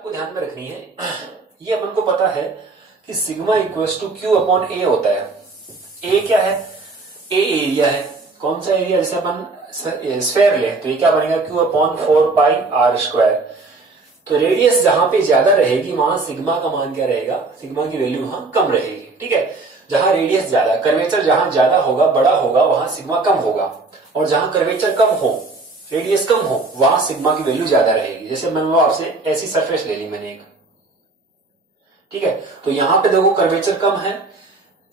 आपको ध्यान में रखनी है, ये अपन को पता है कि sigma equals to Q upon A होता है। ए क्या है? ए एरिया है। कौन सा एरिया? जैसे अपन स्फेयर ले तो ये क्या बनेगा? Q upon 4 pi r square. तो रेडियस जहां पे ज्यादा रहेगी वहां सिग्मा का मान क्या रहेगा? सिग्मा की वैल्यू वहां कम रहेगी। ठीक है, जहां रेडियस ज्यादा, कर्वेचर जहां ज्यादा होगा, बड़ा होगा, वहां सिग्मा कम होगा। और जहां कर्वेचर कम हो, रेडियस कम हो, वहां सिग्मा की वैल्यू ज्यादा रहेगी। जैसे मान लो आपसे ऐसी सरफेस ले ली मैंने एक, ठीक है, तो यहां पे देखो कर्वेचर कम है,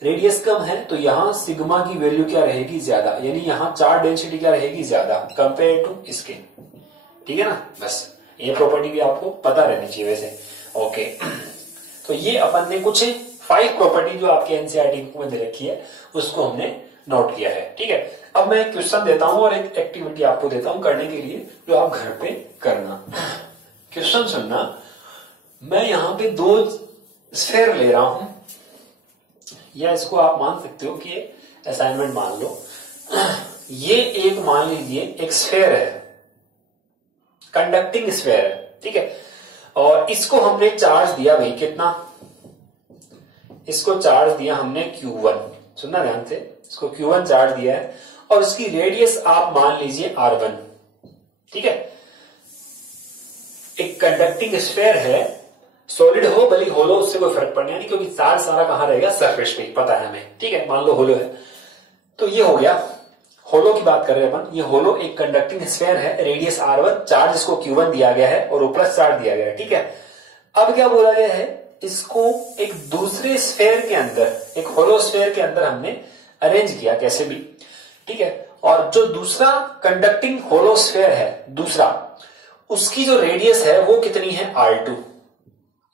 रेडियस कम है, तो यहां सिग्मा की वैल्यू क्या रहेगी? ज्यादा। यानी यहां चार्ज डेंसिटी क्या रहेगी? ज्यादा कंपेयर टू इसके। ठीक है ना, बस ये प्रॉपर्टी भी आपको पता रहनी चाहिए वैसे। ओके, तो ये अपन ने कुछ 5 प्रॉपर्टी जो आपके एनसीईआरटी में दे रखी है उसको हमने नोट किया है। ठीक है, अब मैं एक क्वेश्चन देता हूं और एक एक्टिविटी आपको देता हूं करने के लिए, जो आप घर पे करना। क्वेश्चन सुनना, मैं यहां पे 2 स्फेयर ले रहा हूं, या इसको आप मान सकते हो कि असाइनमेंट मान लो। ये एक मान लीजिए एक स्फेयर है, कंडक्टिंग स्फेयर है। ठीक है, और इसको हमने चार्ज दिया भाई कितना? इसको चार्ज दिया हमने Q1। सुनना ध्यान से, इसको Q1 चार्ज दिया है और इसकी रेडियस आप मान लीजिए R1। ठीक है, एक कंडक्टिंग स्फेयर है, सॉलिड हो भले होलो, उससे कोई फर्क पड़ना नहीं, क्योंकि चार्ज सारा कहां रहेगा? सरफेस पे, पता है हमें। ठीक है, मान लो होलो है, तो ये हो गया होलो की बात कर रहे हैं अपन। ये होलो एक कंडक्टिंग स्फेयर है, रेडियस R1, चार्ज इसको Q1 दिया गया है और प्लस चार्ज दिया गया है। ठीक है, अब क्या बोला गया है? इसको एक दूसरे स्फेयर के अंदर, एक होलो स्फेयर के अंदर हमने अरेंज किया कैसे भी। ठीक है, और जो दूसरा कंडक्टिंग होलो स्फेयर है दूसरा, उसकी जो रेडियस है वो कितनी है? R2।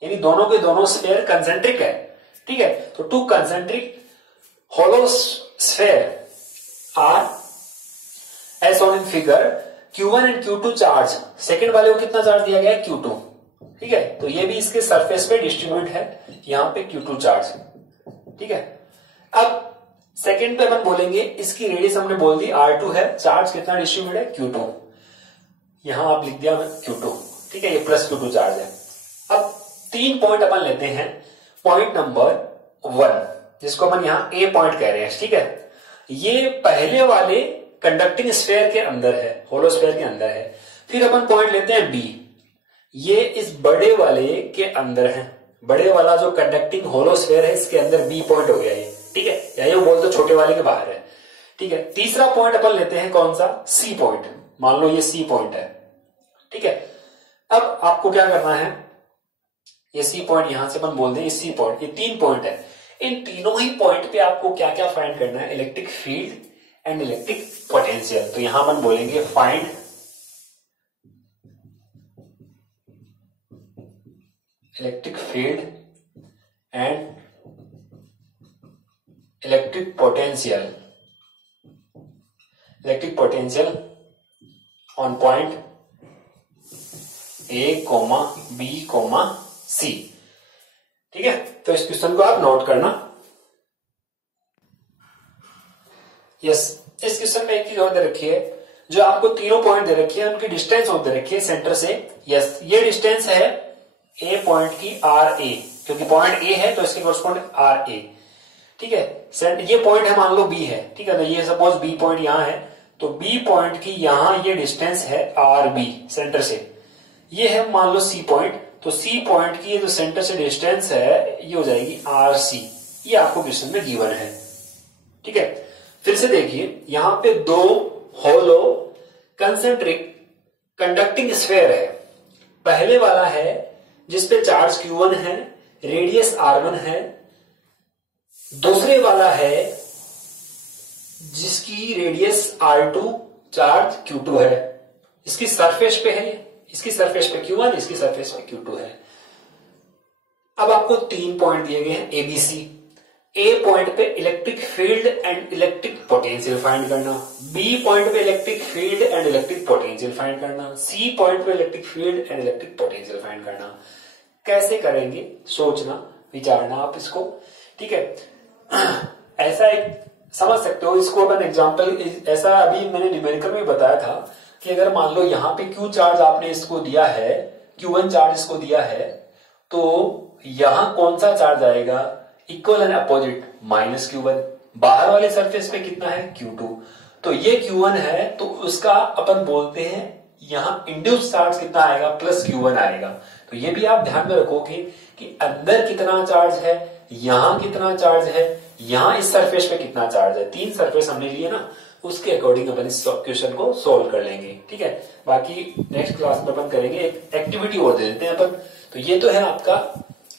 यानी दोनों के दोनों स्फेयर कंसेंट्रिक है। ठीक है, तो 2 concentric hollow sphere are as on in figure, Q1 and Q2 charge, second वाले को कितना चार्ज दिया गया है? Q2। ठीक है, तो ये भी इसके सरफेस पे डिस्ट्रीब्यूट है, यहां पे Q2 चार्ज। ठीक है, अब सेकंड पे अपन बोलेंगे, इसकी रेडियस हमने बोल दी R2 है, चार्ज कितना डिस्ट्रीब्यूट है? Q2। यहां आप लिख दिया Q2। ठीक है, ये प्लस Q2 चार्ज है। अब 3 पॉइंट अपन लेते हैं। पॉइंट नंबर 1, जिसको अपन यहां A पॉइंट कह रहे हैं। ठीक है, ये पहले वाले कंडक्टिंग स्फेयर के अंदर है, होलो स्फेयर के अंदर है। फिर अपन पॉइंट लेते हैं B, ये इस बड़े वाले के अंदर है। बड़े वाला जो कंडक्टिंग होलो स्फेयर है, इसके अंदर B पॉइंट हो गया ये। ठीक है, या ये बोल दो छोटे वाले के बाहर है। ठीक है, तीसरा पॉइंट अपन लेते हैं कौन सा? C point. मान लो ये C पॉइंट है। ठीक है, अब आपको क्या करना है? ये C पॉइंट यहां से अपन बोल दें, ये C पॉइंट, ये 3 पॉइंट है। इन तीनों ही पॉइंट पे आपको क्या क्या फाइंड करना है? Electric field and electric potential. तो यहां अपन बोलेंगे find electric field and electric potential. Electric potential on point A, B, C। ठीक है, तो इस क्वेश्चन को आप नोट करना। यस, इस क्वेश्चन में एक चीज और दे रखी है, जो आपको तीनों पॉइंट दे रखी है, उनकी डिस्टेंस और दे रखी है सेंटर से। यस, ये डिस्टेंस है A पॉइंट की RA, क्योंकि पॉइंट A है तो इसके कोरस्पॉन्ड RA। ठीक है, ये पॉइंट है, मान लो B है। ठीक है, तो ये सपोज B पॉइंट यहां है, तो B पॉइंट की यहां ये डिस्टेंस है RB सेंटर से। ये है मान लो C पॉइंट, तो C पॉइंट की ये जो सेंटर से डिस्टेंस है ये हो जाएगी RC। ये आपको क्वेश्चन में गिवन है। ठीक है, फिर से देखिए, यहां पे 2 होलो कंसेंट्रिक कंडक्टिंग स्फेयर है। पहले वाला है जिसपे चार्ज Q1 है, रेडियस R1 है। दूसरे वाला है जिसकी रेडियस R2, चार्ज Q2 है। इसकी सरफेस पे है, इसकी सरफेस पे Q1, इसकी सरफेस पे Q2 है। अब आपको 3 पॉइंट दिए गए हैं ABC। A पॉइंट पे electric field and electric potential find करना, B पॉइंट पे electric field and electric potential find करना, C पॉइंट पे electric field and electric potential find करना। कैसे करेंगे? सोचना, विचारना आप इसको। ठीक है, ऐसा एक समझ सकते हो इसको अपन एग्जांपल, ऐसा अभी मैंने न्यूमेरिकल में बताया था कि अगर मान लो यहाँ पे Q चार्ज आपने इसको दिया है, Q1 चार्ज इसको दिया है, तो यहां कौन सा चार्ज आएगा, equal and opposite minus Q1। बाहर वाले सरफेस पे कितना है, Q2। तो ये Q1 है, तो उसका अपन बोलते हैं यहां इंड्यूस चार्ज कितना आएगा, प्लस Q1 आएगा। तो ये भी आप ध्यान में रखोगे कि अंदर कितना चार्ज है, यहां कितना चार्ज है, यहां इस सरफेस पे कितना चार्ज है। 3 सरफेस हमने लिए ना, उसके अकॉर्डिंग अपन इस क्वेश्चन को सोल्व कर लेंगे। ठीक है, बाकी नेक्स्ट क्लास में अपन करेंगे, एक एक्टिविटी और दे देते हैं अपन। तो ये तो है आपका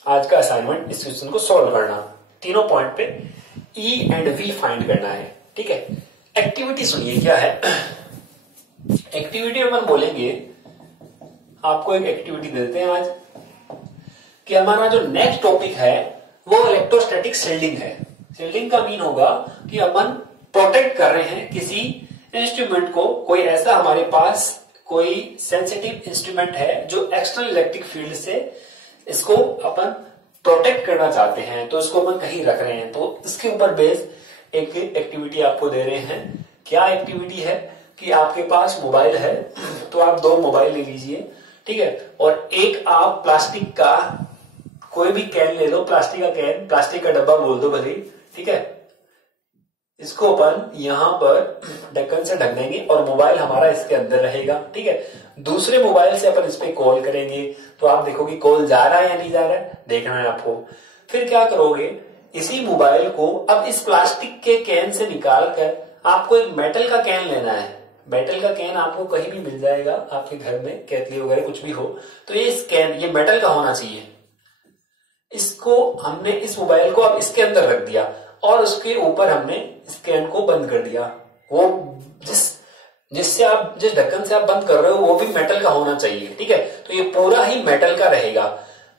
आज का असाइनमेंट, इस क्वेश्चन को सोल्व करना, तीनों पॉइंट पे E एंड V फाइंड करना है। ठीक है, एक्टिविटी सुनिए क्या है। एक्टिविटी अपन बोलेंगे, आपको एक एक्टिविटी देते हैं आज कि हमारा जो नेक्स्ट टॉपिक है वो इलेक्ट्रोस्टैटिक शील्डिंग है। शील्डिंग का मीन होगा कि अपन प्रोटेक्ट कर रहे हैं किसी इंस्ट्रूमेंट को, कोई ऐसा हमारे पास कोई सेंसिटिव इंस्ट्रूमेंट है जो एक्सटर्नल इलेक्ट्रिक फील्ड से इसको अपन प्रोटेक्ट करना चाहते हैं, तो इसको अपन कहीं रख रहे हैं। तो इसके ऊपर बेस एक एक्टिविटी आपको दे रहे हैं। क्या एक्टिविटी है कि आपके पास मोबाइल है, तो आप 2 मोबाइल ले लीजिए। ठीक है, और एक आप प्लास्टिक का कोई भी कैन ले लो, प्लास्टिक का कैन, प्लास्टिक का डब्बा बोल दो भले। ठीक है, इसको अपन यहां पर ढक्कन से ढक देंगे और मोबाइल हमारा इसके अंदर रहेगा। ठीक है, दूसरे मोबाइल से अपन इस पे कॉल करेंगे, तो आप देखोगे कॉल जा रहा है या नहीं जा रहा है, देखना है आपको। फिर क्या करोगे, इसी मोबाइल को अब इस प्लास्टिक के कैन से निकाल कर आपको एक मेटल का कैन लेना है। मेटल का कैन आपको कहीं भी मिल जाएगा, आपके घर में केतली वगैरह कुछ भी हो, तो ये इस कैन, ये मेटल का होना चाहिए। इसको हमने इस मोबाइल को अब इसके अंदर रख दिया और उसके ऊपर हमने इस कैन को बंद कर दिया। वो जिससे आप, जिस ढक्कन से आप बंद कर रहे हो वो भी मेटल का होना चाहिए। ठीक है, तो ये पूरा ही मेटल का रहेगा।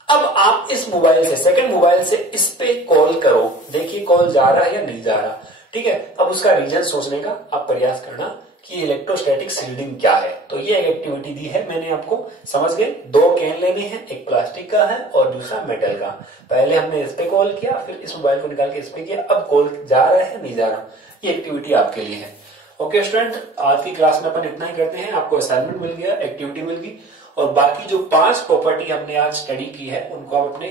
अब आप इस मोबाइल से, सेकंड मोबाइल से इस पे कॉल करो, देखिए कॉल जा रहा है या नहीं जा रहा। ठीक है, अब उसका रीजन सोचने का आप प्रयास करना कि इलेक्ट्रोस्टैटिक शील्डिंग क्या है। तो ये एक एक्टिविटी दी है मैंने आपको, समझ गए। 2 कैन लेने हैं, एक प्लास्टिक का है और दूसरा मेटल का। पहले हमने इस पे कॉल किया, फिर इस मोबाइल को निकाल के इस पे किया, अब कॉल जा रहा है नहीं जा रहा। ये एक्टिविटी आपके लिए है। ओके स्टूडेंट, आज की क्लास में अपन इतना ही करते हैं। आपको असाइनमेंट मिल गया, एक्टिविटी मिल गई, और बाकी जो 5 प्रॉपर्टी हमने आज स्टडी की है उनको आप अपने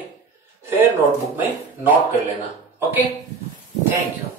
फेयर नोटबुक में नोट कर लेना। Okay, thank you.